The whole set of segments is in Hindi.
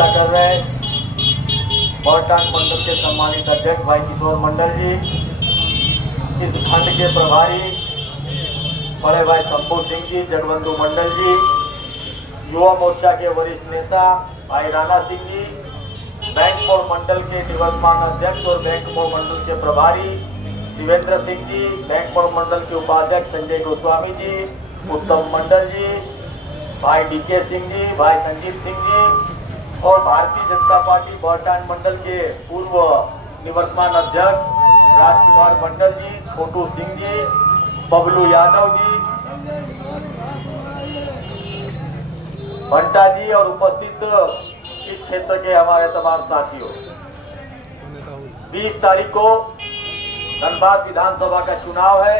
अध्यक्षता कर रहे हैं बड़टांग मंडल के सम्मानित अध्यक्ष भाई किशोर मंडल जी, इस खंड के प्रभारी बड़े भाई शंभू सिंह जी, जगबंधु मंडल जी, युवा मोर्चा के वरिष्ठ नेता भाई राणा सिंह जी, बैंक मोड़ मंडल के निवर्तमान अध्यक्ष और बैंक मोड़ मंडल के प्रभारी शिवेंद्र सिंह जी, बैंक मोड़ मंडल के उपाध्यक्ष संजय गोस्वामी जी, उत्तम मंडल जी, भाई डीके सिंह जी, भाई संजीव सिंह जी और भारतीय जनता पार्टी बड़टांग मंडल के पूर्व निवर्तमान अध्यक्ष राजकुमार मंडल जी, छोटू सिंह जी, बबलू यादव जी, बंटा जी और उपस्थित इस क्षेत्र के हमारे तमाम साथियों, 20 तारीख को धनबाद विधानसभा का चुनाव है।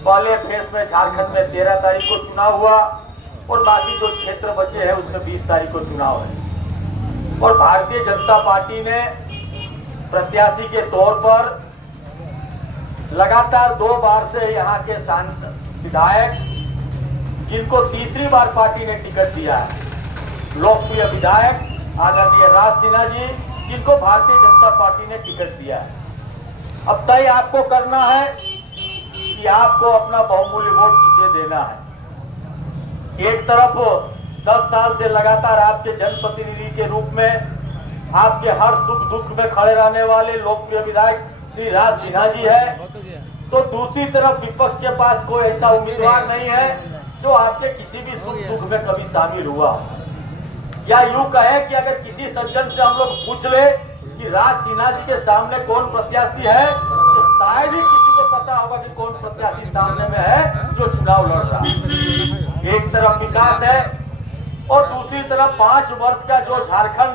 पहले फेज में झारखंड में 13 तारीख को चुनाव हुआ और बाकी जो क्षेत्र बचे हैं उसमें 20 तारीख को चुनाव है। और भारतीय जनता पार्टी ने प्रत्याशी के तौर पर लगातार 2 बार से यहाँ के सांसद विधायक, जिनको तीसरी बार पार्टी ने टिकट दिया है, लोकप्रिय विधायक आदरणीय राज सिन्हा जी, जिनको भारतीय जनता पार्टी ने टिकट दिया है। अब तय आपको करना है कि आपको अपना बहुमूल्य वोट किसे देना है। एक तरफ 10 साल से लगातार आपके जनप्रतिनिधि के रूप में आपके हर सुख दुख में खड़े रहने वाले लोकप्रिय विधायक श्री राज सिन्हा जी है, तो दूसरी तरफ विपक्ष के पास कोई ऐसा उम्मीदवार नहीं है जो आपके किसी भी सुख दुख में कभी शामिल हुआ। या यूं कहे कि अगर किसी सज्जन से हम लोग पूछ ले कि राज सिन्हा जी के सामने कौन प्रत्याशी है, तो शायद ही किसी को पता होगा कि कौन प्रत्याशी सामने में है जो चुनाव लड़ रहा है। एक तरफ विकास है और दूसरी तरफ 5 वर्ष का जो झारखंड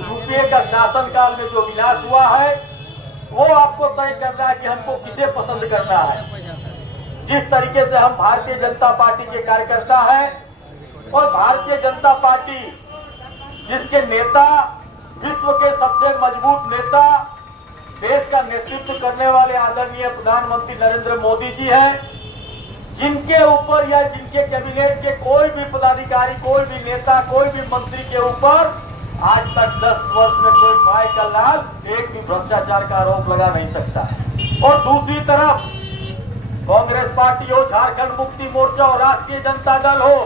रुपये का शासनकाल में जो विनाश हुआ है, वो आपको तय करना है कि हमको किसे पसंद करना है। जिस तरीके से हम भारतीय जनता पार्टी के कार्यकर्ता हैं और भारतीय जनता पार्टी जिसके नेता विश्व के सबसे मजबूत नेता, देश का नेतृत्व करने वाले आदरणीय प्रधानमंत्री नरेंद्र मोदी जी हैं, जिनके ऊपर या जिनके कैबिनेट के कोई भी पदाधिकारी, कोई भी नेता, कोई भी मंत्री के ऊपर आज तक 10 वर्ष में कोई माय का लाल एक भी भ्रष्टाचार का आरोप लगा नहीं सकता। और दूसरी तरफ कांग्रेस पार्टी हो, झारखंड मुक्ति मोर्चा हो, राष्ट्रीय जनता दल हो,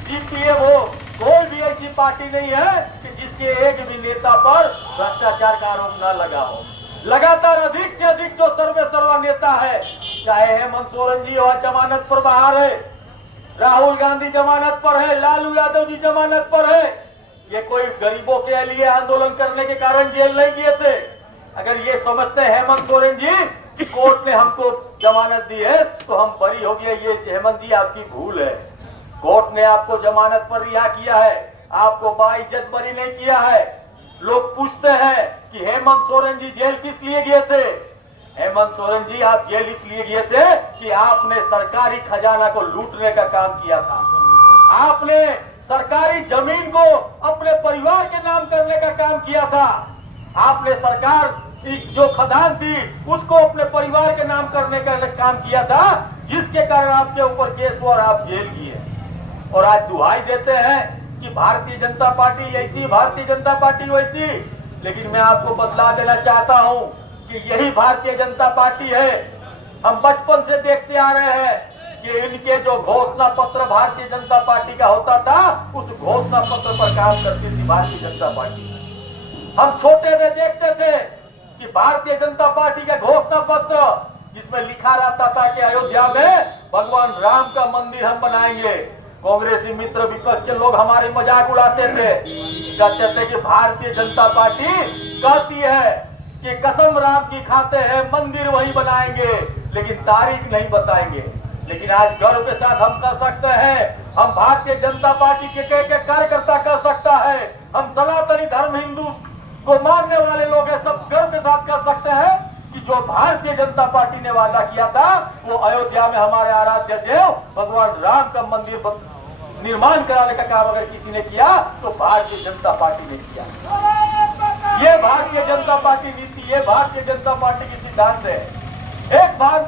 सीपीएम हो, कोई भी ऐसी पार्टी नहीं है कि जिसके एक भी नेता पर भ्रष्टाचार का आरोप न लगा हो। लगातार अधिक से अधिक जो सर्वा नेता है, चाहे हेमंत सोरेन जी हो जमानत पर बाहर है, राहुल गांधी जमानत पर है, लालू यादव जी जमानत पर है, ये कोई गरीबों के लिए आंदोलन करने के कारण जेल नहीं गए थे। अगर ये समझते हेमंत सोरेन जी कि कोर्ट ने हमको जमानत दी है तो हम बरी हो गए, ये हेमंत जी आपकी भूल है। कोर्ट ने आपको जमानत पर रिहा किया है, आपको बाइज्जत बरी नहीं किया है। लोग पूछते हैं कि हेमंत सोरेन जी जेल किस लिए गए थे। हेमंत सोरेन जी आप जेल इसलिए गए थे कि आपने सरकारी खजाना को लूटने का काम किया था। आपने सरकारी जमीन को अपने परिवार के नाम करने का काम किया था। आपने सरकार जो खदान थी उसको अपने परिवार के नाम करने का काम किया था, जिसके कारण आपके ऊपर केस हुआ और आप जेल गए। और आज दुहाई देते हैं कि भारतीय जनता पार्टी ऐसी, भारतीय जनता पार्टी वैसी। लेकिन मैं आपको बतला देना चाहता हूं कि यही भारतीय जनता पार्टी है। हम बचपन से देखते आ रहे हैं कि इनके जो घोषणा पत्र भारतीय जनता पार्टी का होता था, उस घोषणा पत्र पर काम करती थी भारतीय जनता पार्टी। हम छोटे थे देखते थे कि भारतीय जनता पार्टी का घोषणा पत्र जिसमें लिखा रहता था कि अयोध्या में भगवान राम का मंदिर हम बनाएंगे। कांग्रेसी मित्र विपक्ष के लोग हमारे मजाक उड़ाते थे, कहते थे कि भारतीय जनता पार्टी कहती है कि कसम राम की खाते हैं, मंदिर वही बनाएंगे, लेकिन तारीख नहीं बताएंगे। लेकिन आज गर्व के साथ हम कह सकते हैं, हम भारतीय जनता पार्टी के कार्यकर्ता कह सकता है, हम सनातनी धर्म हिंदू को मानने वाले लोग हैं, सब गर्व के साथ कह सकते हैं कि जो भारतीय जनता पार्टी ने वादा किया था वो अयोध्या में हमारे आराध्य देव भगवान राम का मंदिर निर्माण कराने का काम अगर किसी ने किया तो भारतीय जनता पार्टी ने किया। ये भारतीय जनता पार्टी नीति, ये भारतीय जनता पार्टी की सिद्धांत है। एक बार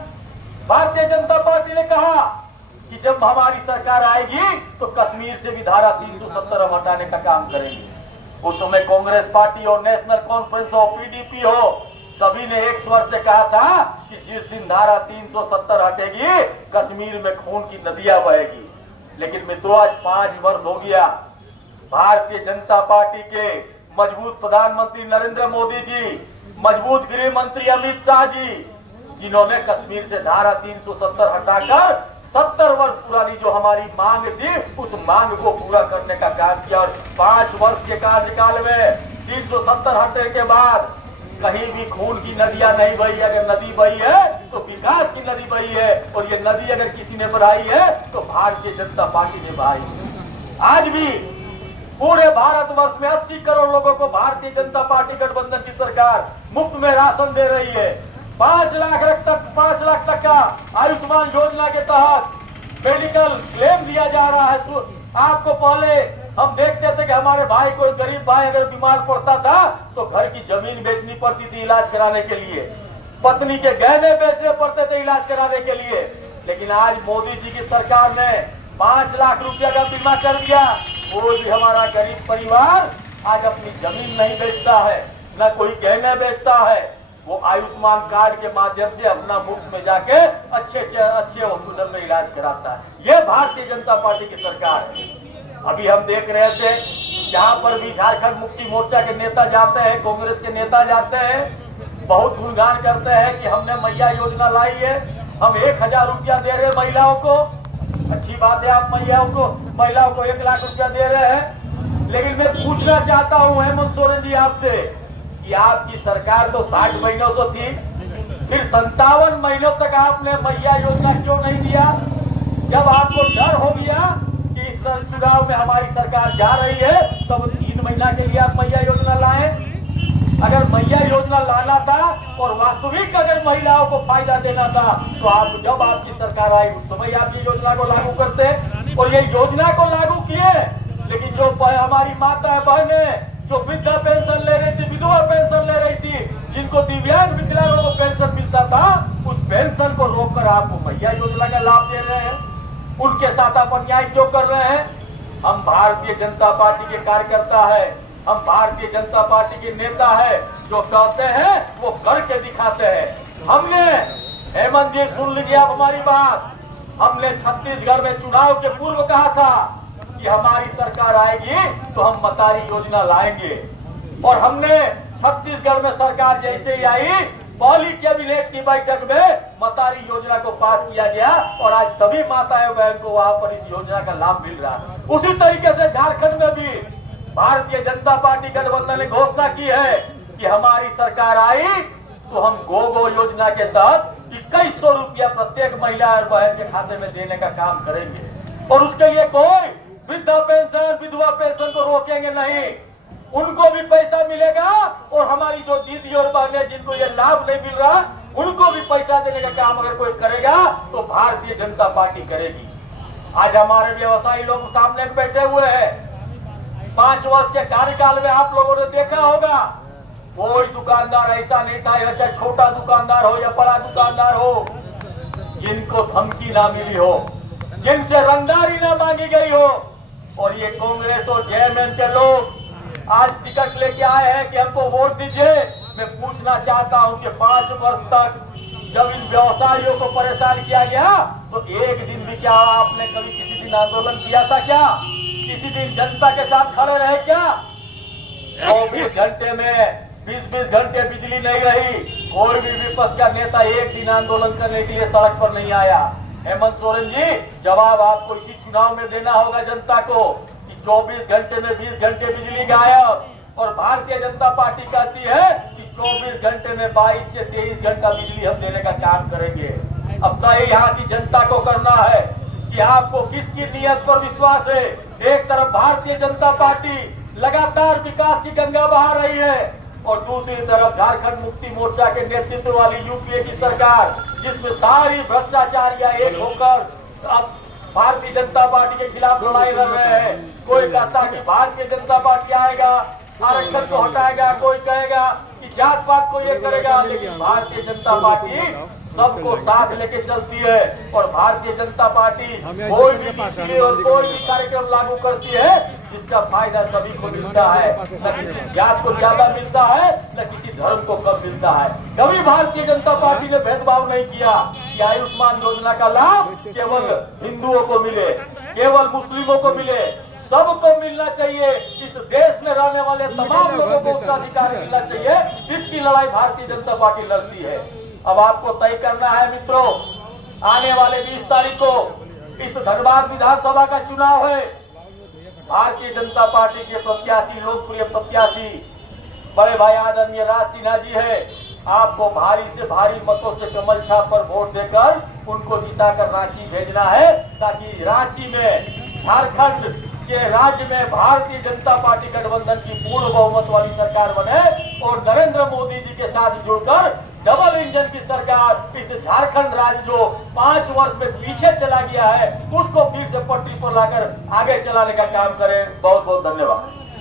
भारतीय जनता पार्टी ने कहा कि जब हमारी सरकार आएगी तो कश्मीर से भी धारा 370 हम हटाने का काम करेंगे। उस समय कांग्रेस पार्टी और नेशनल कॉन्फ्रेंस ऑफ पीडीपी हो, सभी ने एक स्वर से कहा था कि जिस दिन धारा 370 हटेगी कश्मीर में खून की नदियां बहेगी। लेकिन मित्रों, आज 5 वर्ष हो गया। भारतीय जनता पार्टी के मजबूत प्रधानमंत्री नरेंद्र मोदी जी, मजबूत गृह मंत्री अमित शाह जी, जिन्होंने कश्मीर से धारा 370 हटाकर 70 वर्ष पुरानी जो हमारी मांग थी उस मांग को पूरा करने का काम किया। और 5 वर्ष के कार्यकाल में 370 हटने के बाद कहीं भी खून की नदियां नहीं बही। अगर नदी बही है तो विकास की नदी बही है, और ये नदी अगर किसी ने बढ़ाई है तो भारतीय जनता पार्टी ने बढ़ाई है। आज भी पूरे भारतवर्ष में 80 करोड़ लोगों को भारतीय जनता पार्टी गठबंधन की सरकार मुफ्त में राशन दे रही है। 5 लाख तक का आयुष्मान योजना के तहत मेडिकल क्लेम दिया जा रहा है। आपको पहले हम देखते थे कि हमारे भाई, कोई गरीब भाई अगर बीमार पड़ता था तो घर की जमीन बेचनी पड़ती थी इलाज कराने के लिए, पत्नी के गहने बेचने पड़ते थे इलाज कराने के लिए। लेकिन आज मोदी जी की सरकार ने 5 लाख रुपया का बीमा कर दिया। वो भी हमारा गरीब परिवार आज अपनी जमीन नहीं बेचता है, न कोई गहने बेचता है। वो आयुष्मान कार्ड के माध्यम से अपना मुफ्त में जाके अच्छे हॉस्पिटल में इलाज कराता है। ये भारतीय जनता पार्टी की सरकार है। अभी हम देख रहे थे, जहाँ पर भी झारखंड मुक्ति मोर्चा के नेता जाते हैं, कांग्रेस के नेता जाते हैं, बहुत गुणगान करते हैं कि हमने मैया योजना लाई है, हम 1000 रुपया दे रहे महिलाओं को। अच्छी बात है, आप महिलाओं को 1 लाख रुपया दे रहे हैं। लेकिन मैं पूछना चाहता हूँ हेमंत सोरेन जी आपसे कि आपकी सरकार तो 60 महीनों से थी, फिर 57 महीनों तक आपने मैया योजना क्यों नहीं दिया? जब आपको डर हो गया कि इस चुनाव में हमारी सरकार जा रही है, तब 3 महीना के लिए आप मैया योजना लाए। अगर मैया योजना लाना था और वास्तविक अगर महिलाओं को फायदा देना था तो आप, जब आपकी सरकार आई उस समय आप ये योजना को लागू करते, और ये योजना को लागू किए। लेकिन जो हमारी माता बहने जो वृद्धा पेंशन ले रही थी, विधवा पेंशन ले रही थी, जिनको दिव्यांग विकलांगों को पेंशन मिलता था, उस पेंशन को रोककर आपको मैया योजना का लाभ दे रहे हैं। उनके साथ आप अन्याय क्यों कर रहे हैं? हम भारतीय जनता पार्टी के कार्यकर्ता है, हम भारतीय जनता पार्टी के नेता है, जो कहते हैं वो करके दिखाते हैं। हमने, हेमंत जी सुन लीजिए आप हमारी बात, हमने छत्तीसगढ़ में चुनाव के पूर्व कहा था कि हमारी सरकार आएगी तो हम मतारी योजना लाएंगे। और हमने छत्तीसगढ़ में सरकार जैसे ही आई, पहली कैबिनेट की बैठक में मतारी योजना को पास किया गया, और आज सभी माताएं बहन को वहां पर इस योजना का लाभ मिल रहा है। उसी तरीके से झारखंड में भी भारतीय जनता पार्टी गठबंधन ने घोषणा की है कि हमारी सरकार आई तो हम गो योजना के तहत 2100 रुपया प्रत्येक महिला और बहन के खाते में देने का काम करेंगे। और उसके लिए कोई वृद्धा पेंशन, विधवा पेंशन को रोकेंगे नहीं, उनको भी पैसा मिलेगा। और हमारी जो दीदी और बहनें जिनको ये लाभ नहीं मिल रहा, उनको भी पैसा देने का काम अगर कोई करेगा तो भारतीय जनता पार्टी करेगी। आज हमारे व्यवसायी लोग सामने बैठे हुए हैं। 5 वर्ष के कार्यकाल में आप लोगों ने देखा होगा, कोई दुकानदार ऐसा नहीं था, चाहे छोटा दुकानदार हो या बड़ा दुकानदार हो, जिनको धमकी ना मिली हो, जिनसे रंगदारी ना मांगी गई हो। और ये कांग्रेस और जेएमएम के लोग आज टिकट लेके आए हैं कि हमको वोट दीजिए। मैं पूछना चाहता हूं कि 5 वर्ष तक जब इन व्यवसायियों को परेशान किया गया तो एक दिन भी क्या आपने कभी किसी दिन आंदोलन किया था? क्या किसी दिन जनता के साथ खड़े रहे? क्या 24 घंटे में 20-20 घंटे बिजली नहीं रही, कोई भी विपक्ष का नेता एक दिन आंदोलन करने के लिए सड़क पर नहीं आया। हेमंत सोरेन जी, जवाब आपको इसी चुनाव में देना होगा जनता को कि 24 घंटे में 20 घंटे बिजली गायब, और भारतीय जनता पार्टी कहती है कि 24 घंटे में 22 से 23 घंटा बिजली हम देने का काम करेंगे। अब तय यहाँ की जनता को करना है कि आपको किसकी नीयत पर विश्वास है। एक तरफ भारतीय जनता पार्टी लगातार विकास की गंगा बहा रही है, और दूसरी तरफ झारखंड मुक्ति मोर्चा के नेतृत्व वाली यूपीए की सरकार, जिसमें सारी भ्रष्टाचारियां एक होकर अब भारतीय जनता पार्टी के खिलाफ लड़ाई लड़ रहे हैं। कोई कहता कि भारतीय जनता पार्टी आएगा आरक्षण को हटाएगा, कोई कहेगा कि जात पात को ये करेगा, लेकिन भारतीय जनता पार्टी सबको साथ लेके चलती है। और भारतीय जनता पार्टी कोई भी नीति और कोई भी कार्यक्रम लागू करती है जिसका फायदा सभी को मिलता है, न किसी जात को ज्यादा मिलता है, न किसी धर्म को कम मिलता है। कभी भारतीय जनता पार्टी ने भेदभाव नहीं किया कि आयुष्मान योजना का लाभ केवल हिंदुओं को मिले, केवल मुस्लिमों को मिले, सबको मिलना चाहिए। इस देश में रहने वाले तमाम लोगों को उसका अधिकार मिलना चाहिए। इसकी लड़ाई भारतीय जनता पार्टी लड़ती है। अब आपको तय करना है मित्रों, आने वाले 20 तारीख को इस धनबाद विधानसभा का चुनाव है। भारतीय जनता पार्टी के प्रत्याशी, लोकप्रिय प्रत्याशी बड़े भाई आदरणीय राज सिन्हा जी है। आपको भारी से भारी मतों से कमल छाप पर वोट देकर उनको जिताकर रांची भेजना है, ताकि रांची में, झारखंड के राज्य में भारतीय जनता पार्टी गठबंधन की पूर्ण बहुमत वाली सरकार बने और नरेंद्र मोदी जी के साथ जुड़कर डबल इंजन की सरकार इस झारखंड राज्य जो 5 वर्ष में पीछे चला गया है, उसको फिर से पटरी पर लाकर आगे चलाने का काम करें। बहुत बहुत धन्यवाद।